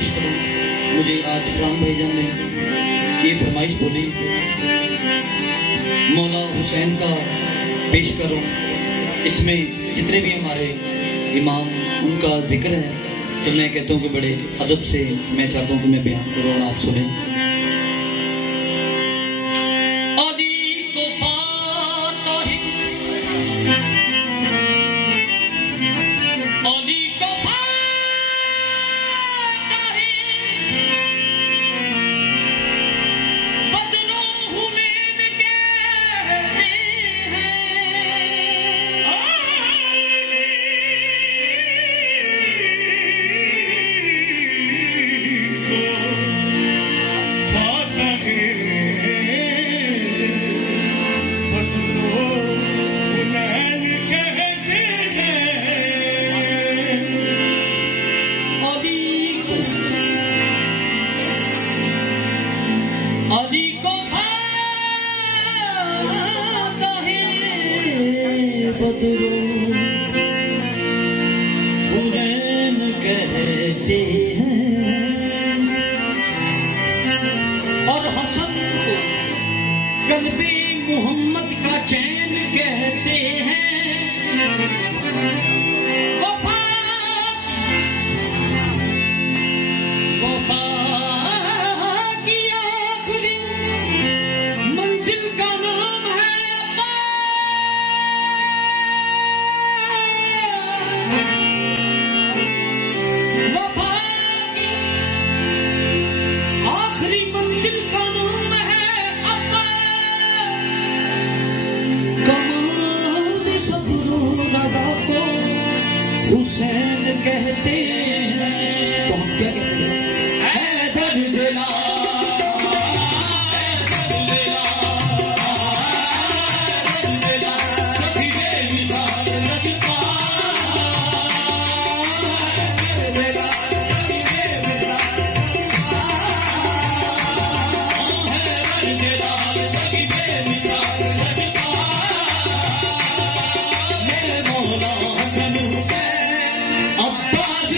पेश करूं। मुझे आज फरहान भाईजान ने ये फरमाइश बोली, मौला हुसैन का पेश करो। इसमें जितने भी हमारे इमाम उनका जिक्र है, तो मैं कहता हूँ कि बड़े अदब से मैं चाहता हूँ कि मैं बयान करूँ और आप सुने। हुरैन कहते हैं और हसन को कल्बे मोहम्मद का चैन कहते हैं। वफा वफा की आखिरी मंजिल का नाम है हुसैन कहते हैं। तो हम क्या कहते हैं? हैदर दिला सभी बेमिसाल लतिफा, मेरे मौला हसन हुसैन अब्बास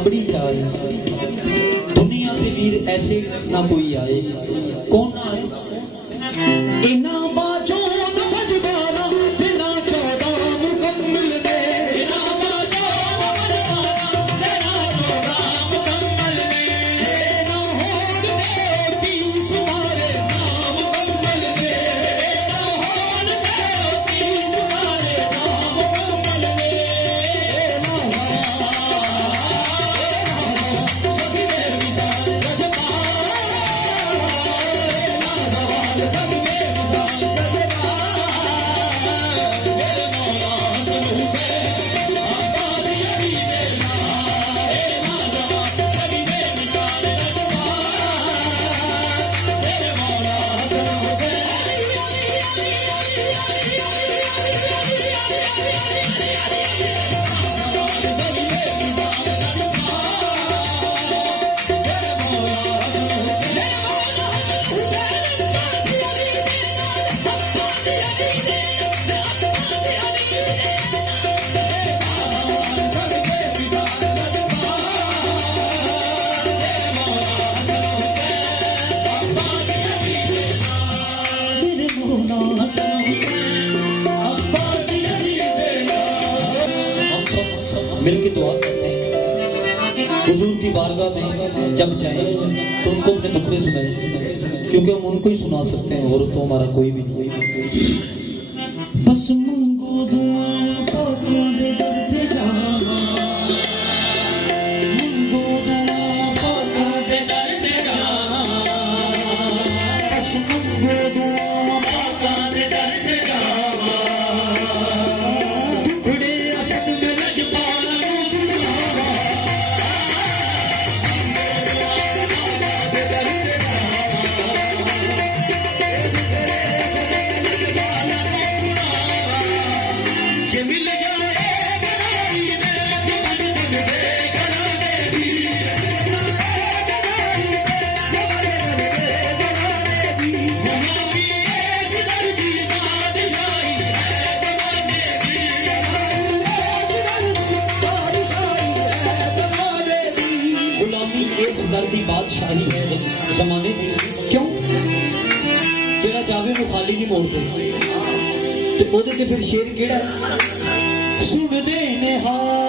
अंबड़ी जाए दुनिया के वीर ऐसे ना कोई आए कौन ना आए इना बाजों न भजवाना बिना 14 मुकम्मल दे इना बाजों न भजवाना बिना 14 मुकम्मल दे ना होड़ दे 30 मारे नाम मुकम्मल दे ना होड़ दे 30 मारे नाम मुकम्मल दे सभी में मिसाल रजपा मिलके दुआ करते हैं हुजूर की बारगाह में जब जाए तो उनको अपने दुखड़े सुनाए क्योंकि हम उनको ही सुना सकते हैं और तो हमारा कोई भी नहीं बस मंगो दुआ पाकों दे दर्द जाना मंगो दुआ पाकों दे दर्द जाना बस मंगो दुआ पाकों दे दर्द जाना दुखड़े असद में लजपा दर्दी बादशाही है जमाने की क्यों जेड़ा जावे वो खाली नहीं मोड़ते तो ओदे ते फिर शेर केड़ा सुन दे ने हाल